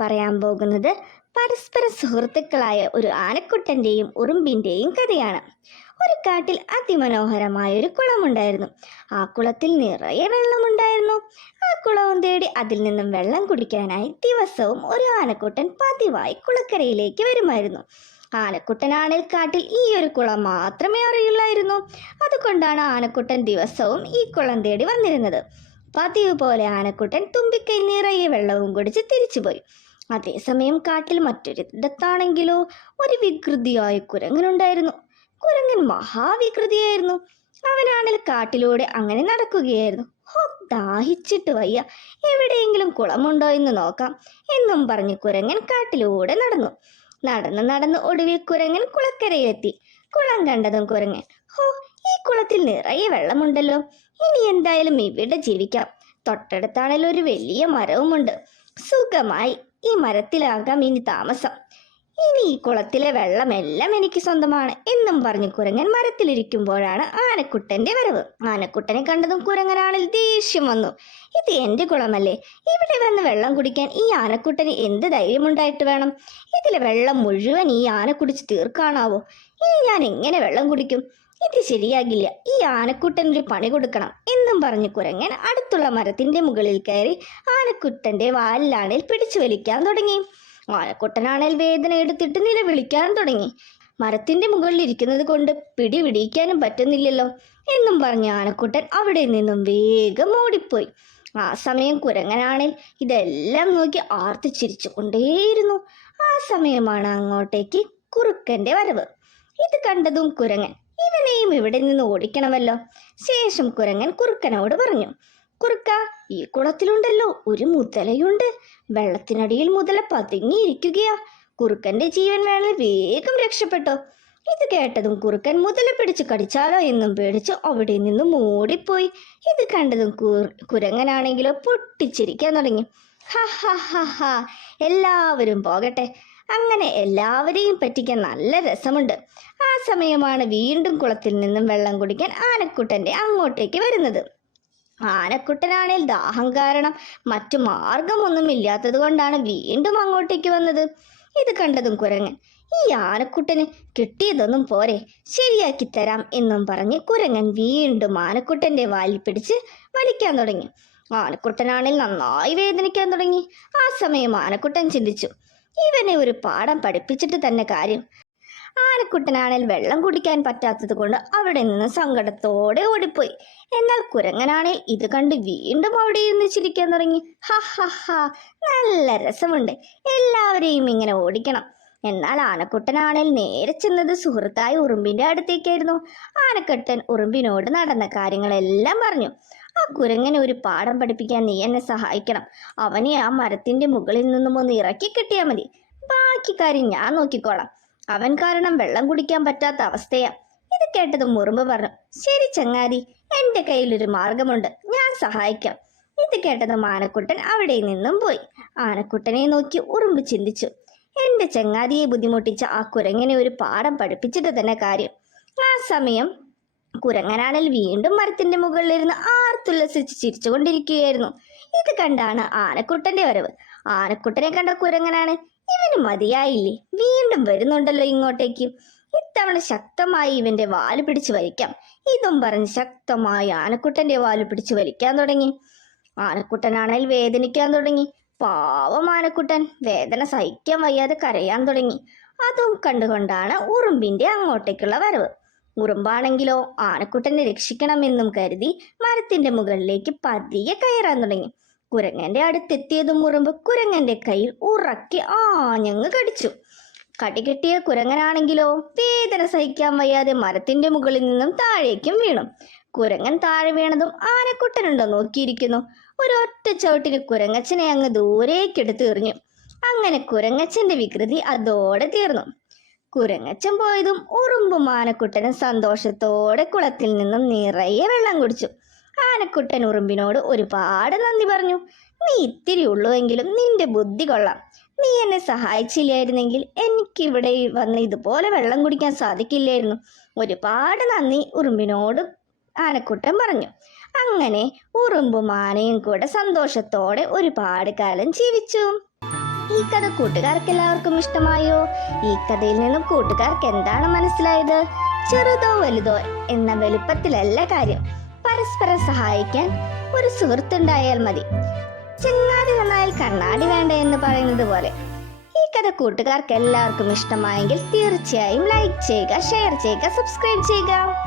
പറയാൻ പോകുന്നത് പരസ്പര സുഹൃത്തുക്കളായ ഒരു ആനക്കുട്ടൻ്റെയും ഉറുമ്പിൻ്റെയും കഥയാണ്. ഒരു കാട്ടിൽ അതിമനോഹരമായ ഒരു കുളമുണ്ടായിരുന്നു. ആ കുളത്തിൽ നിറയെ വെള്ളമുണ്ടായിരുന്നു. ആ കുളവും തേടി അതിൽ നിന്നും വെള്ളം കുടിക്കാനായി ദിവസവും ഒരു ആനക്കുട്ടൻ പതിവായി കുളക്കരയിലേക്ക് വരുമായിരുന്നു. ആനക്കുട്ടനാണെങ്കിൽ കാട്ടിൽ ഈ ഒരു കുളം മാത്രമേ അറിയുള്ളായിരുന്നു. അതുകൊണ്ടാണ് ആനക്കുട്ടൻ ദിവസവും ഈ കുളം തേടി വന്നിരുന്നത്. പതിവ് പോലെ ആനക്കുട്ടൻ തുമ്പിക്കൈ നിറയെ വെള്ളവും കുടിച്ച് തിരിച്ചുപോയി. അതേസമയം കാട്ടിൽ മറ്റൊരിടത്താണെങ്കിലോ ഒരു വികൃതിയായ കുരങ്ങനുണ്ടായിരുന്നു. കുരങ്ങൻ മഹാവികൃതിയായിരുന്നു. അവനാണെങ്കിൽ കാട്ടിലൂടെ അങ്ങനെ നടക്കുകയായിരുന്നു. ദാഹിച്ചിട്ട് വയ്യ, എവിടെയെങ്കിലും കുളമുണ്ടോ എന്ന് നോക്കാം എന്നും പറഞ്ഞ് കുരങ്ങൻ കാട്ടിലൂടെ നടന്നു. നടന്ന് ഒടുവിൽ കുരങ്ങൻ കുളക്കരയിലെത്തി. കുളം കണ്ടതും കുരങ്ങൻ, ഈ കുളത്തിൽ നിറയെ വെള്ളമുണ്ടല്ലോ, ഇനി എന്തായാലും ഇവിടെ ജീവിക്കാം. തൊട്ടടുത്താണെങ്കിൽ ഒരു വലിയ മരവുമുണ്ട്. സുഖമായി ഈ മരത്തിലാകാം ഇനി താമസം. ഇനി ഈ കുളത്തിലെ വെള്ളമെല്ലാം എനിക്ക് സ്വന്തമാണ് എന്നും പറഞ്ഞ് കുരങ്ങൻ മരത്തിലിരിക്കുമ്പോഴാണ് ആനക്കുട്ടന്റെ വരവ്. ആനക്കുട്ടനെ കണ്ടതും കുരങ്ങനാണിൽ ദേഷ്യം വന്നു. ഇത് എന്റെ കുളമല്ലേ, ഇവിടെ വന്ന് വെള്ളം കുടിക്കാൻ ഈ ആനക്കുട്ടന് എന്ത് ധൈര്യമുണ്ടായിട്ട് വേണം? ഇതിലെ വെള്ളം മുഴുവൻ ഈ ആന കുടിച്ച് തീർക്കാനാവോ? ഇനി ഞാൻ എങ്ങനെ വെള്ളം കുടിക്കും? ഇത് ശരിയാകില്ല, ഈ ആനക്കുട്ടനൊരു പണി കൊടുക്കണം എന്നും പറഞ്ഞു കുരങ്ങൻ അടുത്തുള്ള മരത്തിന്റെ മുകളിൽ കയറി ആനക്കുട്ടന്റെ വാലിലാണേൽ പിടിച്ചു വലിക്കാൻ തുടങ്ങി. ആനക്കുട്ടനാണേൽ വേദന എടുത്തിട്ട് നിലവിളിക്കാൻ തുടങ്ങി. മരത്തിന്റെ മുകളിൽ ഇരിക്കുന്നത് കൊണ്ട് പിടിക്കാനും പറ്റുന്നില്ലല്ലോ എന്നും പറഞ്ഞ ആനക്കുട്ടൻ അവിടെ നിന്നും വേഗം ഓടിപ്പോയി. ആ സമയം കുരങ്ങനാണേൽ ഇതെല്ലാം നോക്കി ആർത്തിച്ചിരിച്ചു കൊണ്ടേയിരുന്നു. ആ സമയമാണ് അങ്ങോട്ടേക്ക് കുറുക്കന്റെ വരവ്. ഇത് കണ്ടതും കുരങ്ങൻ, ഇവനെയും ഇവിടെ നിന്ന് ഓടിക്കണമല്ലോ. ശേഷം കുരങ്ങൻ കുറുക്കനോട് പറഞ്ഞു, കുറുക്ക, ഈ കുളത്തിലുണ്ടല്ലോ ഒരു മുതലയുണ്ട്. വെള്ളത്തിനടിയിൽ മുതല പതുങ്ങിയിരിക്കുകയാ. കുറുക്കന്റെ ജീവൻ വേണേൽ വേഗം രക്ഷപ്പെട്ടോ. ഇത് കേട്ടതും കുറുക്കൻ മുതല പിടിച്ച് കടിച്ചാലോ എന്നും പേടിച്ച് അവിടെ നിന്നും ഓടിപ്പോയി. ഇത് കണ്ടതും കുരങ്ങനാണെങ്കിലോ പൊട്ടിച്ചിരിക്കാൻ തുടങ്ങി. ഹാ, എല്ലാവരും പോകട്ടെ. അങ്ങനെ എല്ലാവരെയും പറ്റിക്കാൻ നല്ല രസമുണ്ട്. ആ സമയമാണ് വീണ്ടും കുളത്തിൽ നിന്നും വെള്ളം കുടിക്കാൻ ആനക്കുട്ടന്റെ അങ്ങോട്ടേക്ക് വരുന്നത്. ആനക്കുട്ടനാണേൽ ദാഹം കാരണം മറ്റു മാർഗമൊന്നും ഇല്ലാത്തത് കൊണ്ടാണ് വീണ്ടും അങ്ങോട്ടേക്ക് വന്നത്. ഇത് കണ്ടതും കുരങ്ങൻ, ഈ ആനക്കുട്ടന് കിട്ടിയതൊന്നും പോരെ, ശരിയാക്കി തരാം എന്നും പറഞ്ഞ് കുരങ്ങൻ വീണ്ടും ആനക്കുട്ടന്റെ വാലിൽ പിടിച്ച് വലിക്കാൻ തുടങ്ങി. ആനക്കുട്ടനാണേൽ നന്നായി വേദനിക്കാൻ തുടങ്ങി. ആ സമയം ആനക്കുട്ടൻ ചിന്തിച്ചു, ഇവനെ ഒരു പാഠം പഠിപ്പിച്ചിട്ട് തന്നെ കാര്യം. ആനക്കുട്ടനാണേൽ വെള്ളം കുടിക്കാൻ പറ്റാത്തത് കൊണ്ട് അവിടെ നിന്ന് സങ്കടത്തോടെ ഓടിപ്പോയി. എന്നാൽ കുരങ്ങനാണേൽ ഇത് കണ്ട് വീണ്ടും അവിടെ ഇരുന്ന് ചിരിക്കാൻ തുടങ്ങി. ഹാ, നല്ല രസമുണ്ട്, എല്ലാവരെയും ഇങ്ങനെ ഓടിക്കണം. എന്നാൽ ആനക്കുട്ടനാണേൽ നേരെ ചെന്നത് സുഹൃത്തായ ഉറുമ്പിന്റെ അടുത്തേക്കായിരുന്നു. ആനക്കുട്ടൻ ഉറുമ്പിനോട് നടന്ന കാര്യങ്ങളെല്ലാം പറഞ്ഞു. ആ കുരങ്ങനെ ഒരു പാഠം പഠിപ്പിക്കാൻ നീ എന്നെ സഹായിക്കണം. അവനെ ആ മരത്തിന്റെ മുകളിൽ നിന്നും ഒന്ന് ഇറക്കി കിട്ടിയാൽ മതി. ബാക്കി കാര്യം ഞാൻ നോക്കിക്കോളാം. അവൻ കാരണം വെള്ളം കുടിക്കാൻ പറ്റാത്ത അവസ്ഥയാ. ഇത് കേട്ടതും ഉറുമ്പ് പറഞ്ഞു, ശരി ചങ്ങാതി, എന്റെ കയ്യിലൊരു മാർഗമുണ്ട്, ഞാൻ സഹായിക്കാം. ഇത് കേട്ടതും ആനക്കുട്ടൻ അവിടെ നിന്നും പോയി. ആനക്കുട്ടനെ നോക്കി ഉറുമ്പ് ചിന്തിച്ചു, എന്റെ ചങ്ങാതിയെ ബുദ്ധിമുട്ടിച്ച ആ കുരങ്ങനെ ഒരു പാഠം പഠിപ്പിച്ചിട്ട് തന്നെ കാര്യം. ആ സമയം കുരങ്ങനാണെങ്കിൽ വീണ്ടും മരത്തിന്റെ മുകളിലിരുന്ന് ആർത്തുല്ലസിച്ച് ചിരിച്ചുകൊണ്ടിരിക്കുകയായിരുന്നു. ഇത് കണ്ടാണ് ആനക്കുട്ടന്റെ വരവ്. ആനക്കുട്ടനെ കണ്ട കുരങ്ങനാണ്, ഇവന് മതിയായില്ലേ, വീണ്ടും വരുന്നുണ്ടല്ലോ ഇങ്ങോട്ടേക്ക്, ഇത്തവണ ശക്തമായി ഇവന്റെ വാല് പിടിച്ചു വലിക്കാം. ഇതും പറഞ്ഞ് ശക്തമായി ആനക്കുട്ടന്റെ വാല് പിടിച്ചു വലിക്കാൻ തുടങ്ങി. ആനക്കുട്ടനാണെങ്കിൽ വേദനിക്കാൻ തുടങ്ങി. പാവം ആനക്കുട്ടൻ വേദന സഹിക്കാൻ വയ്യാതെ കരയാൻ തുടങ്ങി. അതും കണ്ടുകൊണ്ടാണ് ഉറുമ്പിന്റെ അങ്ങോട്ടേക്കുള്ള വരവ്. ഉറുമ്പാണെങ്കിലോ ആനക്കുട്ടനെ രക്ഷിക്കണമെന്നും കരുതി മരത്തിന്റെ മുകളിലേക്ക് പതിയെ കയറാൻ തുടങ്ങി. കുരങ്ങന്റെ അടുത്തെത്തിയതും ഉറുമ്പ് കുരങ്ങന്റെ കയ്യിൽ ഉറക്കി ആഞ്ഞങ്ങ് കടിച്ചു. കടികെട്ടിയ കുരങ്ങനാണെങ്കിലോ വേദന സഹിക്കാൻ വയ്യാതെ മരത്തിന്റെ മുകളിൽ നിന്നും താഴേക്കും വീണു. കുരങ്ങൻ താഴെ വീണതും ആനക്കുട്ടനുണ്ടോ നോക്കിയിരിക്കുന്നു. ഒരൊറ്റ ചവിട്ടിന് കുരങ്ങച്ചനെ അങ്ങ് ദൂരേക്കെടുത്ത് എറിഞ്ഞു. അങ്ങനെ കുരങ്ങച്ചന്റെ വികൃതി അതോടെ തീർന്നു. കുരങ്ങച്ചൻ പോയതും ഉറുമ്പും ആനക്കുട്ടനും സന്തോഷത്തോടെ കുളത്തിൽ നിന്നും നിറയെ വെള്ളം കുടിച്ചു. ആനക്കുട്ടൻ ഉറുമ്പിനോട് ഒരുപാട് നന്ദി പറഞ്ഞു. നീ ഇത്തിരി ഉള്ളുവെങ്കിലും നിന്റെ ബുദ്ധി കൊള്ളാം. നീ എന്നെ സഹായിച്ചില്ലായിരുന്നെങ്കിൽ എനിക്കിവിടെ വന്ന് ഇതുപോലെ വെള്ളം കുടിക്കാൻ സാധിക്കില്ലായിരുന്നു. ഒരുപാട് നന്ദി ഉറുമ്പിനോട് ആനക്കുട്ടൻ പറഞ്ഞു. അങ്ങനെ ഉറുമ്പും ആനയും കൂടെ സന്തോഷത്തോടെ ഒരുപാട് കാലം ജീവിച്ചു. ഈ കഥ കൂട്ടുകാർക്ക് എല്ലാവർക്കും ഇഷ്ടമായോ? ഈ കഥയിൽ നിന്നും കൂട്ടുകാർക്ക് എന്താണ് മനസ്സിലായത്? ചെറുതോ വലുതോ എന്ന വലുപ്പത്തിലല്ല കാര്യം. പരസ്പരം സഹായിക്കാൻ ഒരു സുഹൃത്തുണ്ടായാൽ മതി. ചെങ്ങാതി നന്നായാൽ കണ്ണാടി വേണ്ട എന്ന് പറയുന്നത് പോലെ. ഈ കഥ കൂട്ടുകാർക്ക് എല്ലാവർക്കും ഇഷ്ടമായെങ്കിൽ തീർച്ചയായും ലൈക്ക് ചെയ്യുക, ഷെയർ ചെയ്യുക, സബ്സ്ക്രൈബ് ചെയ്യുക.